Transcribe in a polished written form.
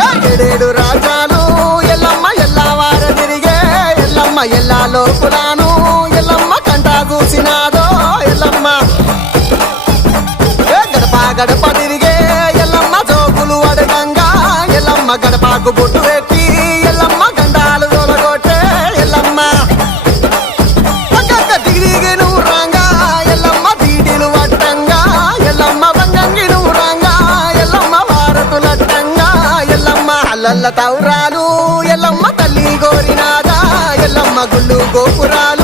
ఏడేడు రాజాలు ఎల్లమ్మ ఎల్లవార తిరిగే ఎల్లమ్మ ఎల్లా లోపులాను ఎల్లమ్మ కంటా చూసినాదో ఎల్లమ్మ గడప గడప తిరిగే ఎల్లమ్మ జోగులు అడగంగా ఎల్లమ్మ గడపకు బొట్టు పెట్టి ఎల్లమ్మ గండాలు తొలగొట్టే ఎల్లమ్మ దిగి నువ్వు రాంగా ఎల్లమ్మ బీడీలు వట్టంగా ఎల్లమ్మ బంగంగి నువ్వు రాంగా ఎల్లమ్మ భారతులట్టంగా ఎల్లమ్మ అల్లల్ల తౌరాలు ఎల్లమ్మ తల్లి గోరినాదా ఎల్లమ్మ గుళ్ళు గోపురాలు